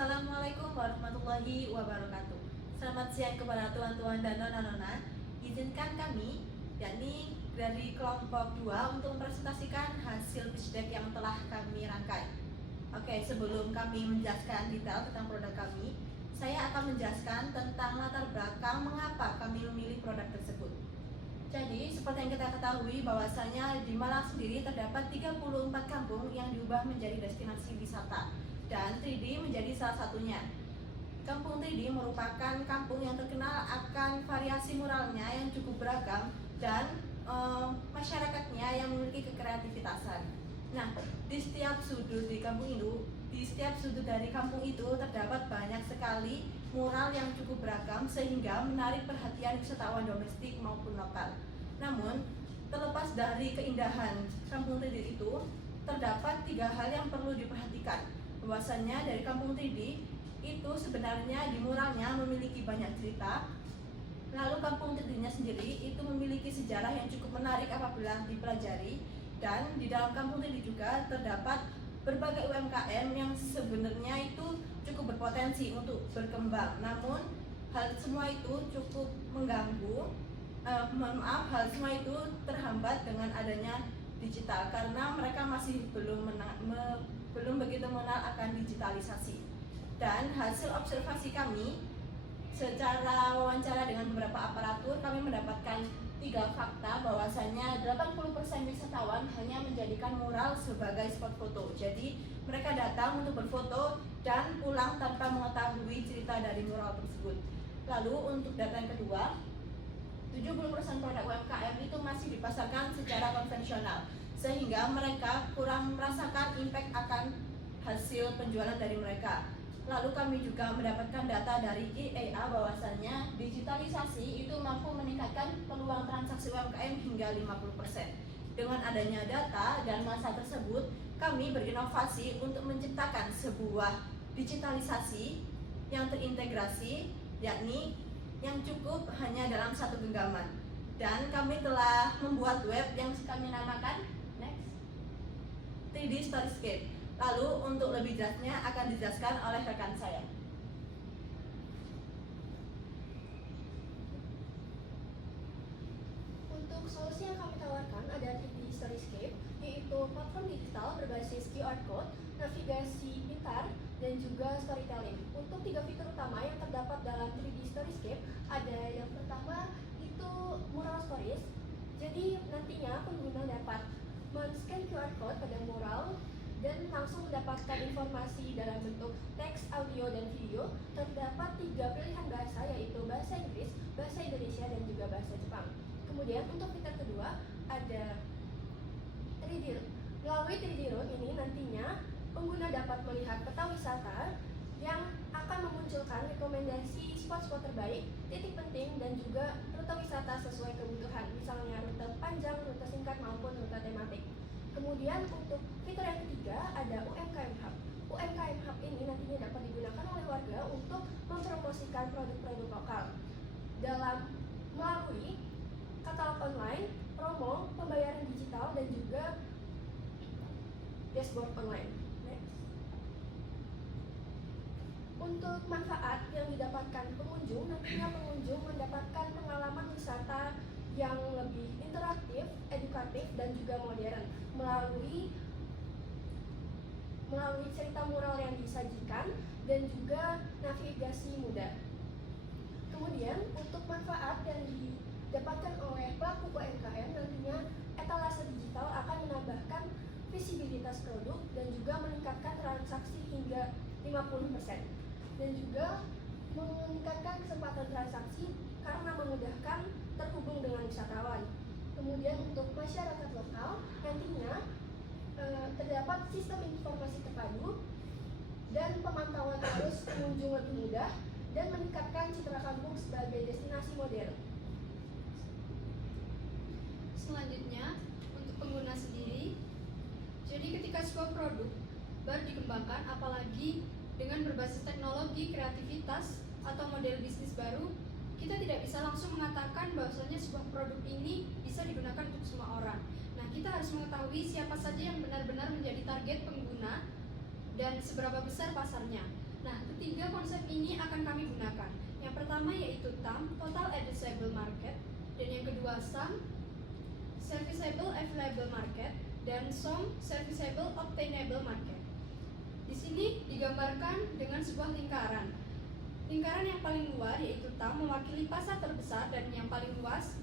Assalamualaikum warahmatullahi wabarakatuh. Selamat siang kepada tuan-tuan dan nona-nona. Izinkan kami, yakni dari kelompok 2, untuk mempresentasikan hasil pitch deck yang telah kami rangkai. Oke, sebelum kami menjelaskan detail tentang produk kami, saya akan menjelaskan tentang latar belakang mengapa kami memilih produk tersebut. Jadi, seperti yang kita ketahui bahwasanya di Malang sendiri terdapat 34 kampung yang diubah menjadi destinasi wisata, dan 3D menjadi salah satunya. Kampung 3D merupakan kampung yang terkenal akan variasi muralnya yang cukup beragam dan masyarakatnya yang memiliki kekreativitasan. Nah, di setiap sudut dari kampung itu terdapat banyak sekali mural yang cukup beragam sehingga menarik perhatian wisatawan domestik maupun lokal. Namun, terlepas dari keindahan kampung 3D itu, terdapat 3 hal yang perlu diperhatikan. Bahwasannya dari kampung 3D itu sebenarnya di muralnya memiliki banyak cerita. Lalu kampung 3D-nya sendiri itu memiliki sejarah yang cukup menarik apabila dipelajari. Dan di dalam kampung 3D juga terdapat berbagai UMKM yang sebenarnya itu cukup berpotensi untuk berkembang. Namun hal semua itu cukup mengganggu. Hal semua itu terhambat dengan adanya digital karena mereka masih belum begitu mengenal akan digitalisasi. Dan hasil observasi kami secara wawancara dengan beberapa aparatur, kami mendapatkan 3 fakta bahwasanya 80% wisatawan hanya menjadikan mural sebagai spot foto. Jadi mereka datang untuk berfoto dan pulang tanpa mengetahui cerita dari mural tersebut. Lalu untuk data yang kedua, 70% produk UMKM itu masih dipasarkan secara konvensional, sehingga mereka kurang merasakan impact akan hasil penjualan dari mereka. Lalu kami juga mendapatkan data dari IEA bahwasannya digitalisasi itu mampu meningkatkan peluang transaksi UMKM hingga 50%. Dengan adanya data dan masa tersebut, kami berinovasi untuk menciptakan sebuah digitalisasi yang terintegrasi, yakni yang cukup hanya dalam satu genggaman. Dan kami telah membuat web yang kami namakan 3D Storyscape. Lalu untuk lebih jelasnya akan dijelaskan oleh rekan saya. Untuk solusi yang kami tawarkan ada 3D Storyscape, yaitu platform digital berbasis QR code, navigasi pintar, dan juga storytelling. Untuk 3 fitur utama yang terdapat dalam 3D Storyscape, ada yang pertama itu mural stories. Jadi nantinya pengguna dapat men-scan QR code pada mural dan langsung mendapatkan informasi dalam bentuk teks, audio, dan video. Terdapat 3 pilihan bahasa, yaitu bahasa Inggris, bahasa Indonesia, dan juga bahasa Jepang. Kemudian untuk fitur kedua ada 3D. Melalui 3D Road ini nantinya pengguna dapat melihat peta wisata yang akan memunculkan rekomendasi spot-spot terbaik, titik penting, dan juga rute wisata sesuai kebutuhan, misalnya rute panjang, rute singkat, maupun rute tematik. Kemudian untuk fitur yang ketiga ada UMKM Hub. UMKM Hub ini nantinya dapat digunakan oleh warga untuk mempromosikan produk-produk lokal dalam melalui katalog online, promo, pembayaran digital, dan juga dashboard online. Next. Untuk manfaat yang didapatkan pengunjung, nantinya pengunjung mendapatkan pengalaman wisata yang lebih interaktif, edukatif, dan juga modern melalui cerita mural yang disajikan dan juga navigasi mudah. Kemudian untuk manfaat yang didapatkan oleh pelaku UMKM, nantinya etalase digital akan menambahkan visibilitas produk dan juga meningkatkan transaksi hingga 50%, dan juga meningkatkan kesempatan transaksi karena memudahkan terhubung dengan wisatawan. Kemudian untuk masyarakat lokal, nantinya terdapat sistem informasi terpadu dan pemantauan arus pengunjung lebih mudah dan meningkatkan citra kampung sebagai destinasi modern. Selanjutnya, untuk pengguna sendiri, jadi ketika sebuah produk baru dikembangkan, apalagi dengan berbasis teknologi, kreativitas, atau model bisnis baru, kita tidak bisa langsung mengatakan bahwasanya sebuah produk ini bisa digunakan untuk semua orang. Nah, kita harus mengetahui siapa saja yang benar-benar menjadi target pengguna dan seberapa besar pasarnya. Nah, ketiga konsep ini akan kami gunakan. Yang pertama yaitu TAM, Total Addressable Market, dan yang kedua SAM, Serviceable Available Market, dan SOM, Serviceable Obtainable Market. Di sini digambarkan dengan sebuah lingkaran. Lingkaran yang paling luar yaitu TAM mewakili pasar terbesar dan yang paling luas.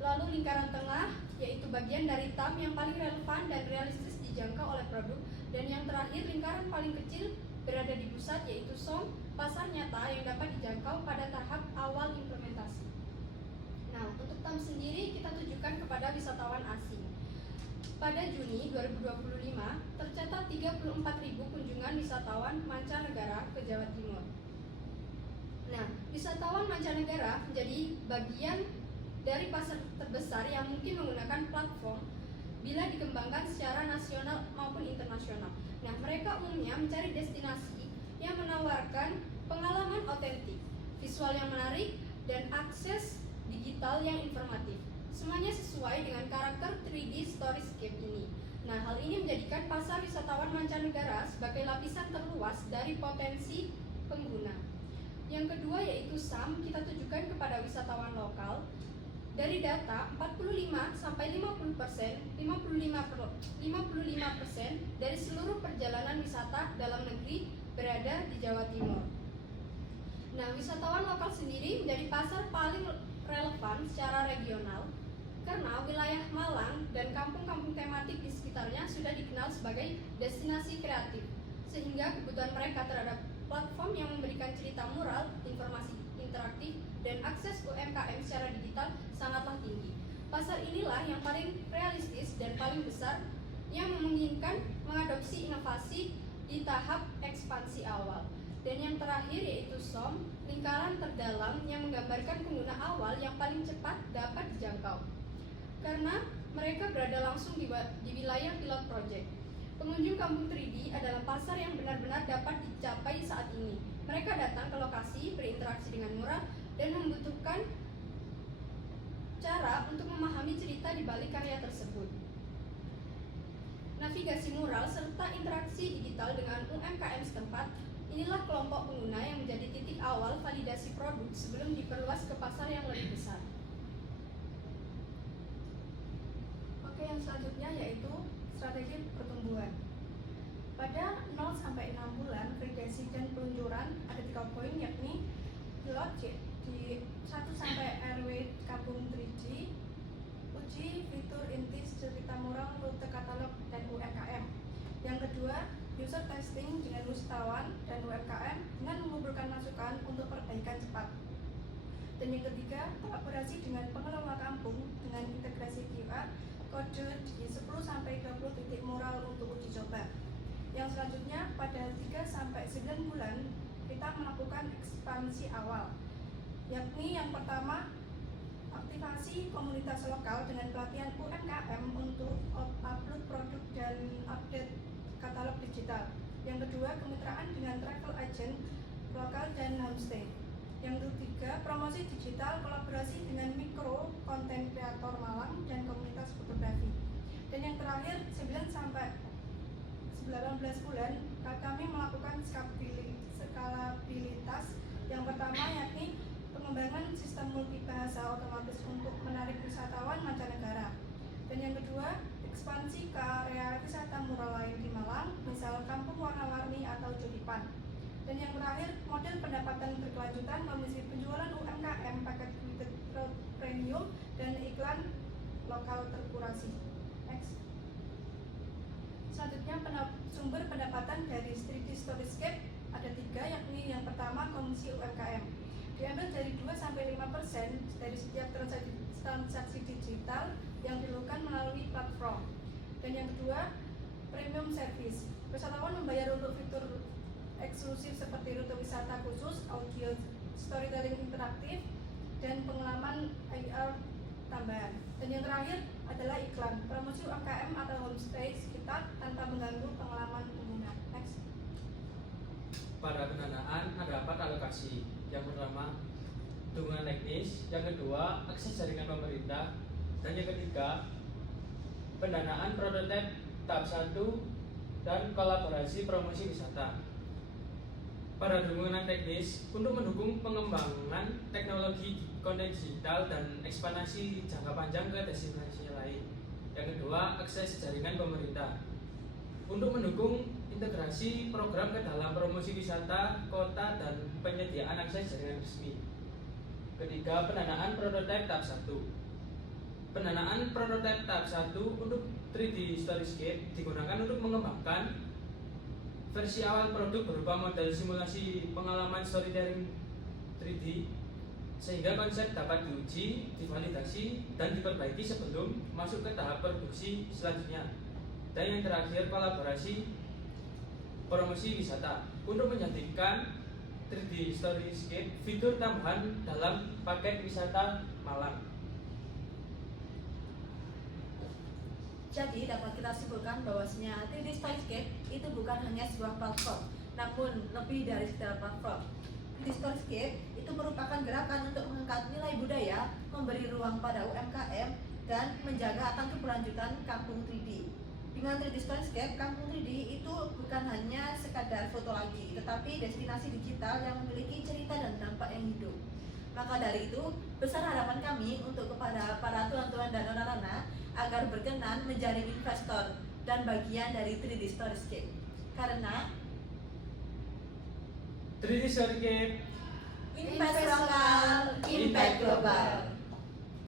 Lalu lingkaran tengah yaitu bagian dari TAM yang paling relevan dan realistis dijangkau oleh produk. Dan yang terakhir lingkaran paling kecil berada di pusat yaitu SOM, pasar nyata yang dapat dijangkau pada tahap awal implementasi. Nah, untuk TAM sendiri kita tujukan kepada wisatawan asing. Pada Juni 2025 tercatat 34.000 kunjungan wisatawan mancanegara ke Jawa Timur. Nah, wisatawan mancanegara menjadi bagian dari pasar terbesar yang mungkin menggunakan platform bila dikembangkan secara nasional maupun internasional. Nah, mereka umumnya mencari destinasi yang menawarkan pengalaman otentik, visual yang menarik, dan akses digital yang informatif. Semuanya sesuai dengan karakter 3D Storyscape ini. Nah, hal ini menjadikan pasar wisatawan mancanegara sebagai lapisan terluas dari potensi pengguna. Yang kedua yaitu SAM, kita tujukan kepada wisatawan lokal. Dari data 45-50% dari seluruh perjalanan wisata dalam negeri berada di Jawa Timur. Nah, wisatawan lokal sendiri menjadi pasar paling relevan secara regional karena wilayah Malang dan kampung-kampung tematik di sekitarnya sudah dikenal sebagai destinasi kreatif, sehingga kebutuhan mereka terhadap platform yang memberikan cerita mural, informasi interaktif, dan akses UMKM secara digital sangatlah tinggi. Pasar inilah yang paling realistis dan paling besar yang memungkinkan mengadopsi inovasi di tahap ekspansi awal. Dan yang terakhir yaitu SOM, lingkaran terdalam yang menggambarkan pengguna awal yang paling cepat dapat dijangkau. Karena mereka berada langsung di wilayah pilot project. Pengunjung kampung 3D adalah pasar yang benar-benar dapat dicapai saat ini. Mereka datang ke lokasi, berinteraksi dengan mural, dan membutuhkan cara untuk memahami cerita di balik karya tersebut. Navigasi mural serta interaksi digital dengan UMKM setempat, inilah kelompok pengguna yang menjadi titik awal validasi produk sebelum diperluas ke pasar yang lebih besar. Oke, yang selanjutnya yaitu strategi pertumbuhan. Pada 0-6 bulan, validasi dan peluncuran ada 3 poin, yakni pilot di 1 RW Kampung 3D, uji fitur inti cerita mural, rute katalog, dan UMKM. Yang kedua, user testing dengan wisatawan dan UMKM dengan mengumpulkan masukan untuk perbaikan cepat. Dan yang ketiga, kolaborasi dengan pengelola kampung dengan integrasi QR kode di 10-20 titik mural untuk uji coba. Yang selanjutnya, pada 3-9 bulan kita melakukan ekspansi awal, yakni yang pertama, aktivasi komunitas lokal dengan pelatihan UMKM untuk upload produk dan update katalog digital. Yang kedua, kemitraan dengan travel agent lokal dan homestay. Yang ketiga, promosi digital kolaborasi dengan mikro konten kreator Malang dan komunitas fotografi. Dan yang terakhir, 9-18 bulan kami melakukan skalabilitas. Yang pertama yakni pengembangan sistem multibahasa otomatis untuk menarik wisatawan mancanegara. Dan yang kedua, ekspansi ke area wisata mural lain di Malang, misal Kampung Warna-Warni atau Jodipan. Dan yang terakhir, model pendapatan berkelanjutan komisi penjualan UMKM paket limited premium dan iklan lokal terkurasi. Next. Selanjutnya, sumber pendapatan dari 3D Storyscape ada 3, yakni yang pertama komisi UMKM. Diambil dari 2-5% dari setiap transaksi digital yang dilakukan melalui platform. Dan yang kedua, premium service. Wisatawan membayar untuk fitur eksklusif seperti rute wisata khusus, audio storytelling interaktif, dan pengalaman AR tambahan. Dan yang terakhir adalah iklan, promosi UMKM atau homestay sekitar tanpa mengganggu pengalaman pengguna. Next. Pada pendanaan ada 4 alokasi. Yang pertama, dukungan teknis. Yang kedua, akses jaringan pemerintah. Dan yang ketiga, pendanaan prototipe tahap 1 dan kolaborasi promosi wisata. Pada dukungan teknis untuk mendukung pengembangan teknologi konten digital dan ekspansi jangka panjang ke destinasi lain. Yang kedua, akses jaringan pemerintah untuk mendukung integrasi program ke dalam promosi wisata kota dan penyediaan akses jaringan resmi. Ketiga, pendanaan prototipe tahap 1. Pendanaan prototipe tahap 1 untuk 3D Storyscape digunakan untuk mengembangkan versi awal produk berupa model simulasi pengalaman storytelling 3D sehingga konsep dapat diuji, divalidasi, dan diperbaiki sebelum masuk ke tahap produksi selanjutnya. Dan yang terakhir, kolaborasi promosi wisata untuk menjadikan 3D Storyscape fitur tambahan dalam paket wisata Malang. Jadi dapat kita simpulkan bahwasanya 3D Storyscape itu bukan hanya sebuah platform, namun lebih dari sekedar platform. 3D Storyscape itu merupakan gerakan untuk mengangkat nilai budaya, memberi ruang pada UMKM, dan menjaga akan keberlanjutan kampung 3D. Dengan 3D Storyscape, kampung 3D itu bukan hanya sekadar foto lagi, tetapi destinasi digital yang memiliki cerita dan dampak yang hidup. Maka dari itu, besar harapan kami untuk kepada para tuan-tuan dan nona-nona agar berkenan menjadi investor dan bagian dari 3D Storyscape. Karena 3D Storyscape invest lokal, impact global.